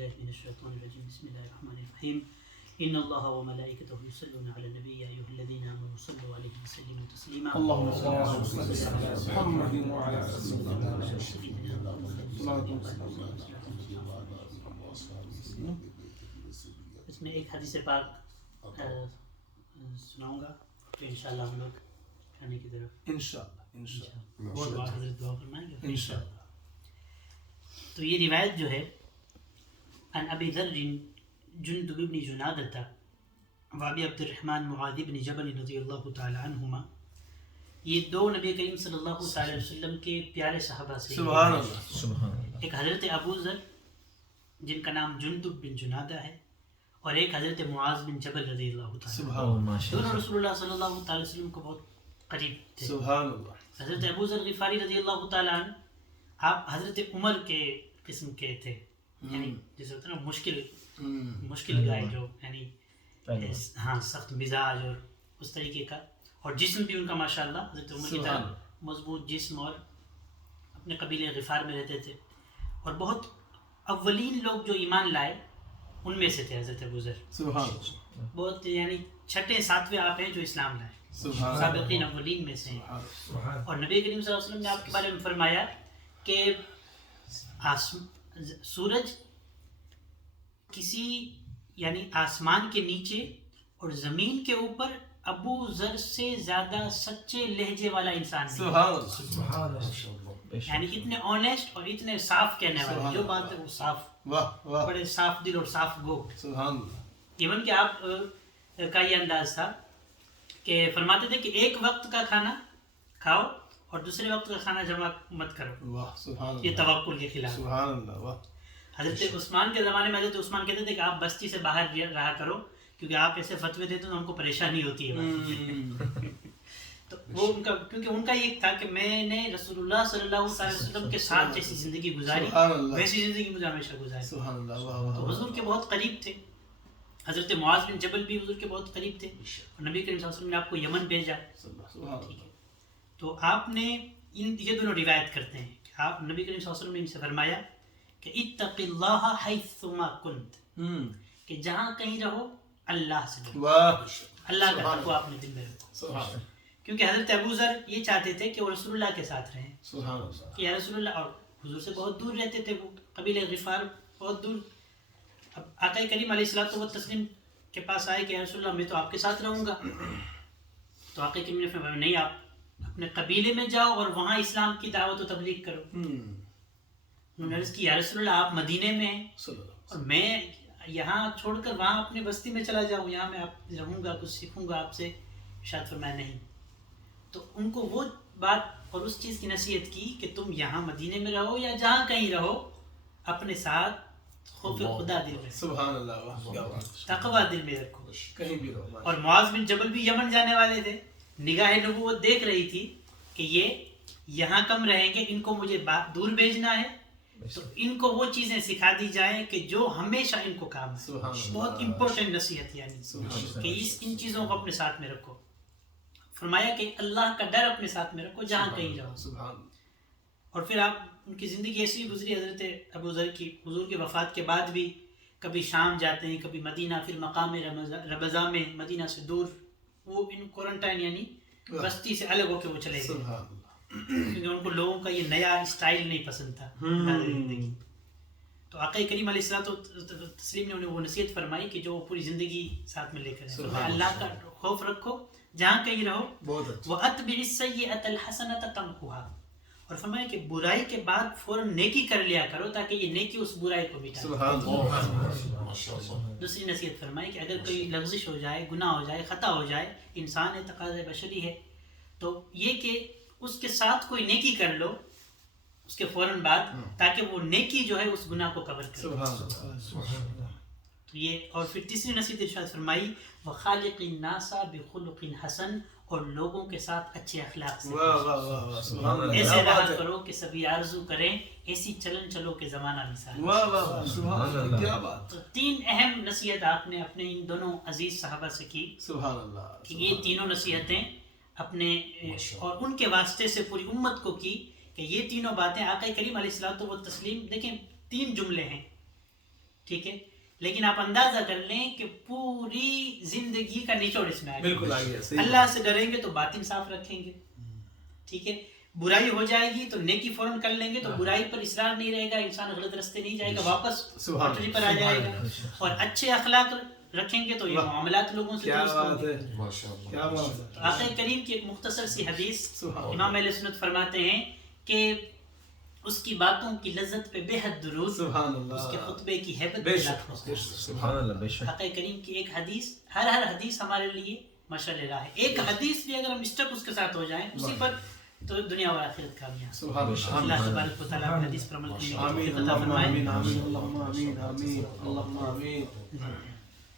بالله من الشيطان الرجيم بسم الله الرحمن الرحيم إن الله وملائكته يصلون على النبي يا أيها الذين آمنوا صلوا عليه وسلموا تسليما اللهم صل على محمد وعلى آل اس میں ایک حدیث پاک سناؤں گا تو انشاءاللہ ہم لوگ کھانے کی طرف انشاءاللہ بہت بار حضرت دعا فرمائیں گے انشاءاللہ. تو یہ روایت جو ہے عن ابی ذر جندب بن جنادہ وابی عبد الرحمن معاذ بن جبل رضی اللہ تعالی عنہما، یہ دو نبی کریم صلی اللہ تعالی وسلم کے پیارے صحابہ سے سبحان اللہ. ایک حضرت ابو ذر جن کا نام جندب بن جنادہ ہے اور ایک حضرت معاذ بن جبل رضی اللہ تعالی سبحان اللہ. دونوں رسول اللہ صلی اللہ تعالی وسلم کو بہت قریب تھے. سبحان اللہ. حضرت ابو ذر غفاری رضی اللہ تعالی عنہ آپ حضرت عمر کے قسم کے تھے، یعنی جیسے ہوتا ہے نا مشکل گائے جو یعنی ہاں سخت مزاج اور اس طریقے کا، اور جسم بھی ان کا ماشاءاللہ حضرت عمر کی طرح مضبوط جسم، اور اپنے قبیلے غفار میں رہتے تھے، اور بہت اولین لوگ جو ایمان لائے ان میں سے تھے حضرت ابو ذر. سبحان اللہ. بہت یعنی چھٹے ساتویں آپ ہیں جو اسلام لائے، سابقین اولین میں سے ہیں. اور نبی کریم صلی اللہ علیہ وسلم نے آپ کے بارے میں فرمایا کہ سورج کسی یعنی آسمان کے نیچے اور زمین کے اوپر ابو ذر سے زیادہ سچے لہجے والا انسان نہیں. سبحان اللہ. یعنی اتنے آنیسٹ اور اتنے صاف کہنے والے، جو بات ہے وہ صاف، بڑے صاف دل اور صاف گو. سبحان اللہ. ایون کہ آپ کا یہ انداز تھا کہ فرماتے تھے کہ ایک وقت کا کھانا کھاؤ اور دوسرے وقت کا کھانا جمع مت کرو. واہ سبحان اللہ. یہ توکل کے خلاف. سبحان اللہ. واہ. حضرت عثمان کے زمانے میں حضرت عثمان کہتے تھے کہ آپ بستی سے باہر رہا کرو، کیونکہ آپ ایسے فتوے دیتے تو ہم کو پریشانی ہوتی ہے. تو وہ ان کا، کیونکہ ان کا یہ تھا کہ میں نے رسول اللہ صلی اللہ علیہ وسلم کے ساتھ جیسی زندگی گزاری ویسی زندگی مجھے ہمیشہ گزاری. سبحان اللہ. تو حضور کے بہت قریب تھے. حضرت معاذ بن جبل بھی حضور کے بہت قریب تھے، اور نبی کریم صلی اللہ علیہ وسلم نے آپ کو یمن بھیجا. ٹھیک ہے، تو آپ نے یہ دونوں روایت کرتے ہیں کہ آپ نبی کریم صلی اللہ علیہ وسلم نے ان سے فرمایا کہ اتق اللہ حیثما کنت، کہ جہاں کہیں رہو اللہ سے ڈرو، اللہ کا تقویٰ اپنے دل میں رکھو. کیونکہ حضرت ابو ذر یہ چاہتے تھے کہ وہ رسول اللہ کے ساتھ رہیں، کہ یا رسول اللہ، اور حضور سے بہت دور رہتے تھے، وہ قبیلہ غفار بہت دور. اب آقا کریم علیہ الصلوۃ والتسلیم کے پاس آئے کہ یا رسول اللہ میں تو آپ کے ساتھ رہوں گا. تو آقا کریم نے فرمایا نہیں، آپ اپنے قبیلے میں جاؤ اور وہاں اسلام کی دعوت و تبلیغ کرو. انہوں نے عرض کی یا رسول اللہ آپ مدینے میں ہیں اور میں یہاں چھوڑ کر وہاں اپنی بستی میں چلا جاؤں، یہاں میں آپ رہوں گا، کچھ سیکھوں گا آپ سے. ارشاد فرمایا نہیں. تو ان کو وہ بات اور اس چیز کی نصیحت کی کہ تم یہاں مدینے میں رہو یا جہاں کہیں رہو، اپنے ساتھ خوف خدا دل میں، سبحان اللہ. تقویٰ دل میں رکھو. کہیں بھی رہو. اور معاذ بن جبل بھی یمن جانے والے تھے، نگاہ نبوت دیکھ رہی تھی کہ یہ یہاں کم رہیں گے، ان کو مجھے دور بھیجنا ہے، تو ان کو وہ چیزیں سکھا دی جائیں کہ جو ہمیشہ ان کو کام ہے. بہت امپورٹنٹ نصیحت یعنی کہ ان چیزوں کو اپنے ساتھ میں رکھو. فرمایا کہ اللہ کا ڈر اپنے ساتھ میں رکھو جہاں کہیں جاؤ. اور پھر آپ ان کی زندگی ایسی گزری حضرت ابو ذر کی، حضور کی وفات کے بعد بھی کبھی شام جاتے ہیں، کبھی مدینہ، پھر مقام ربضہ میں مدینہ سے دور، وہ ان کوارنٹائن یعنی بستی سے الگ ہو کے وہ چلے گئے، کیونکہ ان کو لوگوں کا یہ نیا اسٹائل نہیں پسند تھا زندگی. تو آقا کریم علیہ السلام نے انہیں وہ نصیحت فرمائی کہ جو پوری زندگی ساتھ میں لے کر اللہ کا خوف رکھو جہاں کہیں رہو. وَأَتْبِعِ السَّيِّئَةَ الْحَسَنَةَ تَمْحُهَا، اور فرمایا کہ برائی کے بعد فوراً نیکی کر لیا کرو تاکہ یہ نیکی اس برائی کو مٹائے. دوسری نصیحت فرمائی کہ اگر کوئی لغزش ہو جائے، گناہ ہو جائے، خطا ہو جائے، انسان ہے، تقاضۂ بشری ہے، تو یہ کہ اس کے ساتھ کوئی نیکی کر لو اس کے فوراً بعد، تاکہ وہ نیکی جو ہے اس گناہ کو کور کرے. تو یہ، اور پھر تیسری نصیحت ارشاد فرمائی وَخَالِقِ النَّاسَ بِخُلُقٍ حَسَنٍ، اور لوگوں کے ساتھ اچھے اخلاق سے ایسے رہا کرو کہ سبھی آرزو کریں، ایسی چلن چلو کہ زمانہ مثال. تو تین اہم نصیحت آپ نے اپنے ان دونوں عزیز صحابہ سے کی کہ یہ تینوں نصیحتیں اپنے اور ان کے واسطے سے پوری امت کو کی کہ یہ تینوں باتیں آقا کریم علیہ الصلوۃ والتسلیم. دیکھیں 3 جملے ہیں، ٹھیک ہے، لیکن آپ اندازہ کر لیں کہ پوری زندگی کا نچوڑ اس میں آ گیا. بالکل آ گیا. صحیح. اللہ سے ڈریں گے تو باطن صاف رکھیں گے، ٹھیک ہے، برائی ہو جائے گی تو نیکی فوراً کر لیں گے تو برائی پر اصرار نہیں رہے گا، انسان غلط رستے نہیں جائے گا، واپس پٹری پر آ جائے گا. اور اچھے اخلاق رکھیں گے تو یہ معاملات لوگوں سے درست ہوں گے. کیا بات ہے. آقا کریم کی ایک مختصر سی حدیث امام اہل سنت فرماتے ہیں کہ اس کی باتوں کی لذت پہ بے حد درود، سبحان اللہ. اس کے خطبے کی ہیبت بے پہ شک. لاکھ رسول. سبحان اللہ. بے شک. آقا کریم کی ایک حدیث، ہر حدیث ہمارے لیے مشعل راہ ہے. ایک حدیث بھی اگر ہم اسٹک اس کے ساتھ ہو جائیں اسی پر تو دنیا اور آخرت کامیاب. سبحان اللہ. اللہ تبارک و تعالیٰ اپنی حدیث پر عمل کرنے کی آمین. توفیق عطا اللہم فرمائے. آمین. آمین. اللہم آمین. آمین. اللہم آمین.